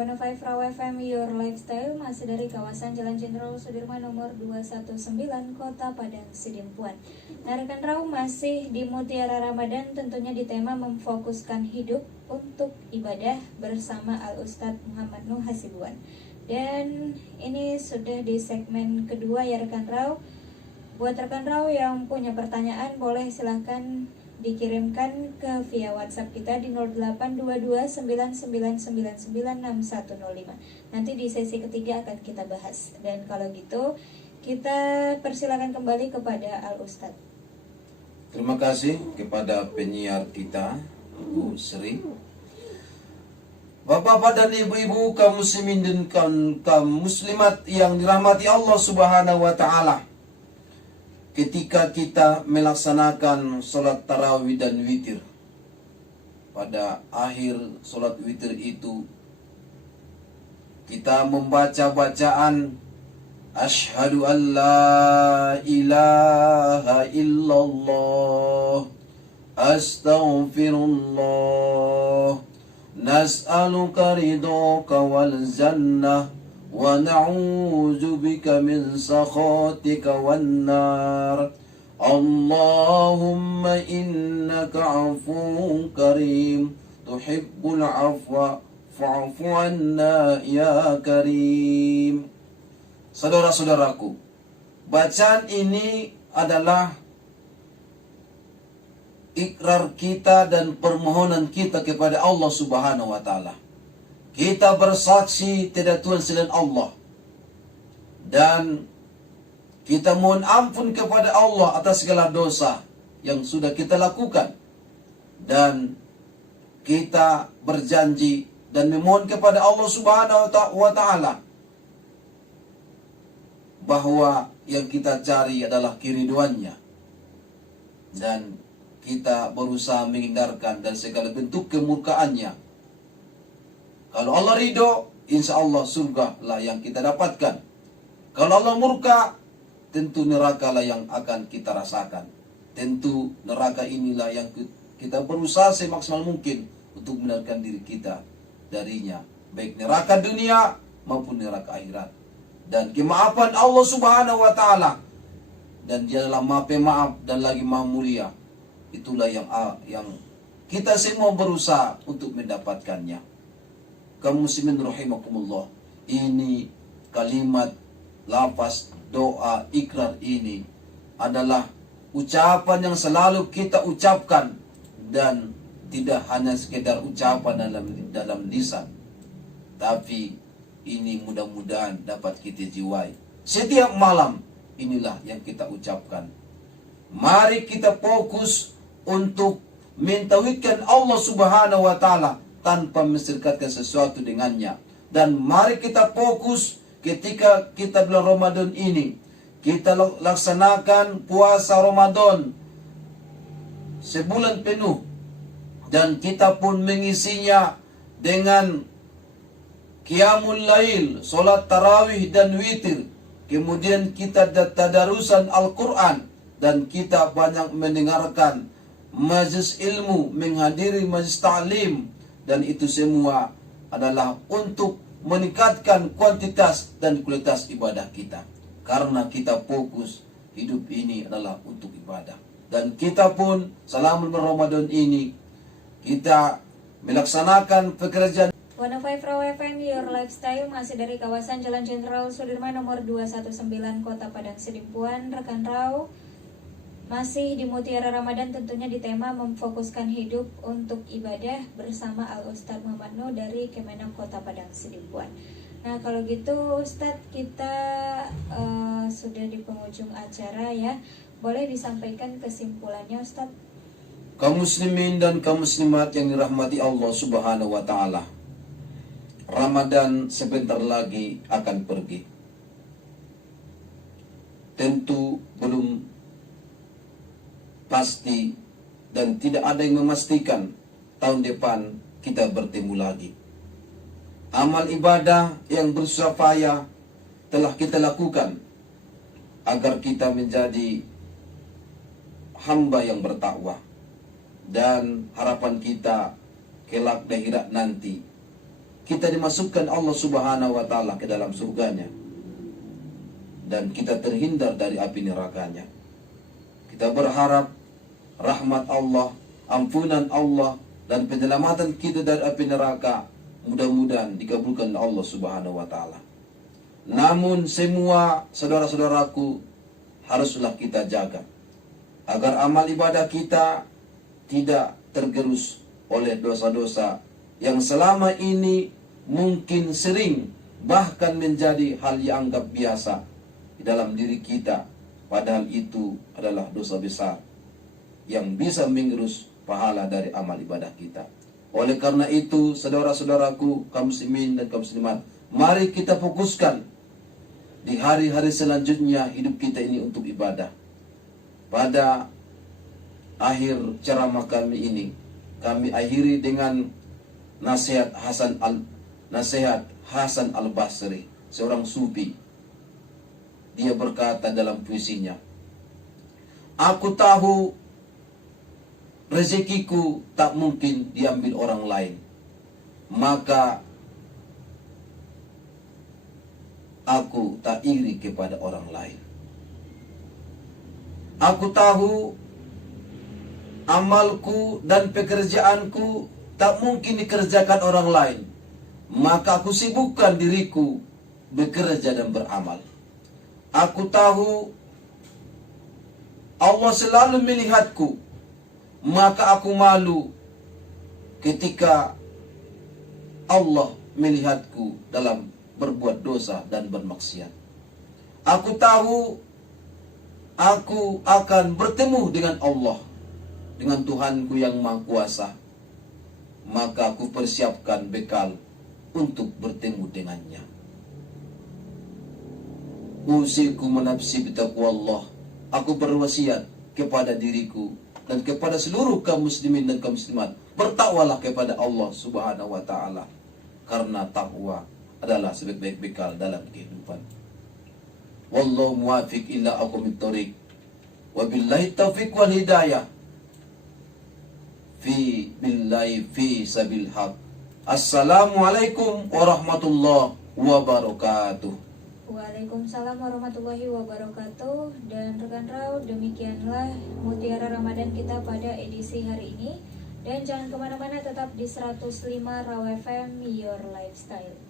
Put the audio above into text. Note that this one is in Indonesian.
105 Raw FM Your Lifestyle masih dari kawasan Jalan Jenderal Sudirman nomor 219 Kota Padang Sidimpuan. Nah, rekan Raw masih di Mutiara Ramadan, tentunya di tema memfokuskan hidup untuk ibadah bersama Al Ustadz Muhammad Nuh Hasibuan. Dan ini sudah di segmen kedua ya rekan Raw. Buat rekan Raw yang punya pertanyaan boleh silahkan dikirimkan ke via WhatsApp kita di 082299996105. Nanti di sesi ketiga akan kita bahas. Dan kalau gitu kita persilakan kembali kepada Al Ustadz. Terima kasih kepada penyiar kita Bu Sri. Bapak-bapak dan ibu-ibu, kaum muslimin dan kaum muslimat yang dirahmati Allah Subhanahu wa taala. Ketika kita melaksanakan sholat tarawih dan witir, pada akhir sholat witir itu kita membaca bacaan Asyhadu an la ilaha illallah Astaghfirullah Nas'aluka ridhaka wal jannah wa na'udzu bika min sakhatika wan nar. Allahumma innaka 'afuwun karim tuhibbul 'afwa fa'fu 'anna ya karim. Saudara-saudaraku, bacaan ini adalah ikrar kita dan permohonan kita kepada Allah Subhanahu wa taala. Kita bersaksi tidak Tuhan selain Allah. Dan kita mohon ampun kepada Allah atas segala dosa yang sudah kita lakukan. Dan kita berjanji dan memohon kepada Allah Subhanahu wa taala bahwa yang kita cari adalah keriduannya. Dan kita berusaha menghindarkan dan segala bentuk kemurkaannya. Kalau Allah ridho, insya Allah surga lah yang kita dapatkan. Kalau Allah murka, tentu neraka lah yang akan kita rasakan. Tentu neraka inilah yang kita berusaha semaksimal mungkin untuk menarikan diri kita darinya. Baik neraka dunia maupun neraka akhirat. Dan kemaafan Allah Subhanahu wa taala. Dan dia adalah maha pemaaf dan lagi maha mulia. Itulah yang kita semua berusaha untuk mendapatkannya. Kaum muslimin rahimakumullah, ini kalimat, lafaz, doa, ikrar ini adalah ucapan yang selalu kita ucapkan dan tidak hanya sekedar ucapan dalam lisan, tapi ini mudah-mudahan dapat kita jiwai. Setiap malam inilah yang kita ucapkan. Mari kita fokus untuk mentauhidkan Allah Subhanahu wa taala tanpa menserikatkan sesuatu dengannya. Dan mari kita fokus ketika kita bulan Ramadan ini. Kita laksanakan puasa Ramadan sebulan penuh. Dan kita pun mengisinya dengan qiyamul lail, solat tarawih dan witir. Kemudian kita tadarusan Al-Quran. Dan kita banyak mendengarkan majlis ilmu, menghadiri majlis ta'lim. Dan itu semua adalah untuk meningkatkan kuantitas dan kualitas ibadah kita. Karena kita fokus hidup ini adalah untuk ibadah. Dan kita pun selama Ramadan ini kita melaksanakan pekerjaan 105 Raw FM Your Lifestyle masih dari kawasan Jalan Jenderal Sudirman nomor 219 Kota Padang Sidimpuan. Rekan Raw masih di Mutiara Ramadan, tentunya di tema memfokuskan hidup untuk ibadah bersama Al Ustadz Muhammad Nuh dari Kemenak Kota Padang Sidimpuan. Nah kalau gitu Ustadz, kita sudah di penghujung acara ya. Boleh disampaikan kesimpulannya Ustadz? Kaum muslimin dan kaum muslimat yang dirahmati Allah Subhanahu wa taala, Ramadan sebentar lagi akan pergi. Tentu belum pasti dan tidak ada yang memastikan tahun depan kita bertemu lagi. Amal ibadah yang bersusah payah telah kita lakukan agar kita menjadi hamba yang bertakwa. Dan harapan kita kelak akhirat nanti kita dimasukkan Allah Subhanahu wa taala ke dalam surganya dan kita terhindar dari api nerakanya. Kita berharap rahmat Allah, ampunan Allah dan penyelamatan kita dari api neraka mudah-mudahan dikabulkan oleh Allah Subhanahu wa taala. Namun semua saudara-saudaraku haruslah kita jaga agar amal ibadah kita tidak tergerus oleh dosa-dosa yang selama ini mungkin sering bahkan menjadi hal yang anggap biasa di dalam diri kita, padahal itu adalah dosa besar yang bisa mengerus pahala dari amal ibadah kita. Oleh karena itu, saudara-saudaraku, kaum muslimin dan kaum muslimat, mari kita fokuskan di hari-hari selanjutnya hidup kita ini untuk ibadah. Pada akhir ceramah kami ini, kami akhiri dengan nasihat Hasan al-Basri, seorang sufi. Dia berkata dalam puisinya, "Aku tahu rezekiku tak mungkin diambil orang lain, maka aku tak iri kepada orang lain. Aku tahu amalku dan pekerjaanku tak mungkin dikerjakan orang lain, maka aku sibukkan diriku bekerja dan beramal. Aku tahu Allah selalu melihatku, maka aku malu ketika Allah melihatku dalam berbuat dosa dan bermaksiat. Aku tahu aku akan bertemu dengan Allah, dengan Tuhanku yang Maha Kuasa, maka aku persiapkan bekal untuk bertemu dengannya. Usiku menafsi bitaqwallah. Aku berwasiat kepada diriku dan kepada seluruh kaum muslimin dan kaum muslimat, bertakwalah kepada Allah Subhanahu wa taala, karena takwa adalah sebaik-baik bekal dalam kehidupan. Wallahu muwafiq illa aqwamit thoriq. Wabillahi taufiq wal hidayah. Fi sabil haq. Assalamualaikum warahmatullahi wabarakatuh. Waalaikumsalam warahmatullahi wabarakatuh. Dan rekan Rau, demikianlah Mutiara Ramadan kita pada edisi hari ini. Dan jangan kemana-mana, tetap di 105 Rau FM, Your Lifestyle.